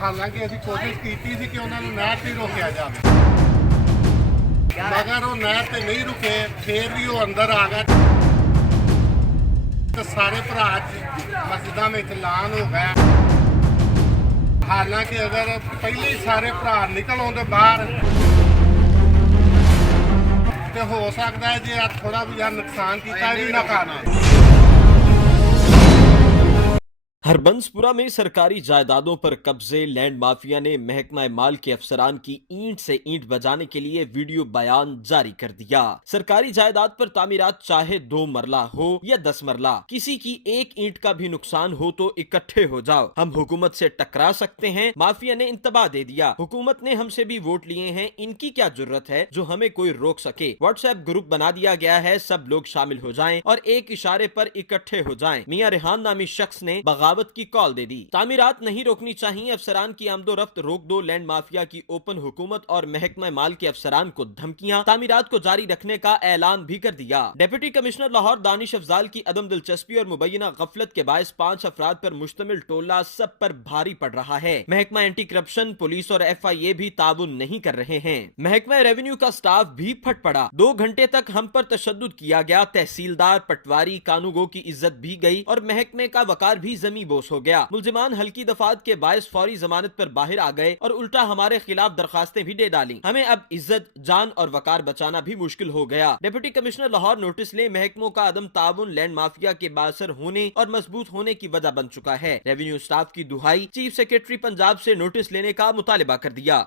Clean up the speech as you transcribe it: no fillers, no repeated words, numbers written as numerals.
ਹਾਲਾਂਕਿ ਅਸੀਂ ਕੋਸ਼ਿਸ਼ ਕੀਤੀ ਸੀ ਕਿ ਉਹਨਾਂ ਨੂੰ ਨਹਿਰ ਤੇ ਰੋਕਿਆ ਜਾਵੇ, ਮਗਰ ਉਹ ਨਹਿਰ ਤੇ ਨਹੀਂ ਰੁਕੇ, ਫੇਰ ਵੀ ਉਹ ਅੰਦਰ ਆ ਗਏ ਤੇ ਸਾਰੇ ਭਰਾ ਮਸਜਿਦਾਂ ਵਿੱਚ ਐਲਾਨ ਹੋ ਗਿਆ। ਹਾਲਾਂਕਿ ਅਗਰ ਪਹਿਲੇ ਹੀ ਸਾਰੇ ਭਰਾ ਨਿਕਲ ਆਉਂਦੇ ਬਾਹਰ ਤੇ ਹੋ ਸਕਦਾ ਹੈ ਜੇ ਥੋੜਾ ਵੀ ਨੁਕਸਾਨ ਕੀਤਾ ਵੀ ਨਾ ਕਰਨਾ। हरबंसपुरा में सरकारी जायदादों पर कब्जे लैंड माफिया ने महकमा माल के अफसरान की ईंट से ईंट बजाने के लिए वीडियो बयान जारी कर दिया। सरकारी जायदाद पर तामीरात चाहे 2 मरला हो या 10 मरला, किसी की एक ईंट का भी नुकसान हो तो इकट्ठे हो जाओ, हम हुकूमत से टकरा सकते हैं। माफिया ने इंतबा दे दिया, हुकूमत ने हमसे भी वोट लिए हैं, इनकी क्या जरूरत है जो हमें कोई रोक सके। व्हाट्सएप ग्रुप बना दिया गया है, सब लोग शामिल हो जाएं और एक इशारे पर इकट्ठे हो जाएं। मियां रेहान नामी शख्स ने बगावत की कॉल दे दी। तामीरात नहीं रोकनी चाहिए, अफसरान की आमदोरफ्त रोक दो। लैंड माफिया की ओपन हुकूमत और महकमा माल के अफसरान को धमकियां, तामीरात को जारी रखने का ऐलान भी कर दिया। डिप्टी कमिश्नर लाहौर दानिश अफजाल की अदम दिलचस्पी और मुबैना गफलत के बायस 5 अफराद पर मुश्तमिल टोला सब पर भारी पड़ रहा है। महकमा एंटी करप्शन, पुलिस और FIA भी ताउन नहीं कर रहे हैं। महकमा रेवेन्यू का स्टाफ भी फट पड़ा। 2 घंटे तक हम पर तशद्दुद किया गया। तहसीलदार, पटवारी, कानूगो की इज्जत भी गई और महकमे का वकार भी जमी बोस हो गया। मुलजिमान हल्की दफात के बायस फौरी जमानत पर बाहर आ गए और उल्टा हमारे खिलाफ दरखास्तें भी दे डाली। हमें अब इज्जत, जान और वकार बचाना भी मुश्किल हो गया। डिप्टी कमिश्नर लाहौर नोटिस ले, महकमों का अदम ताउन लैंड माफिया के बासर होने और मजबूत होने की वजह बन चुका है। रेवेन्यू स्टाफ की दुहाई, चीफ सेक्रेटरी पंजाब से नोटिस लेने का मुतालिबा कर दिया।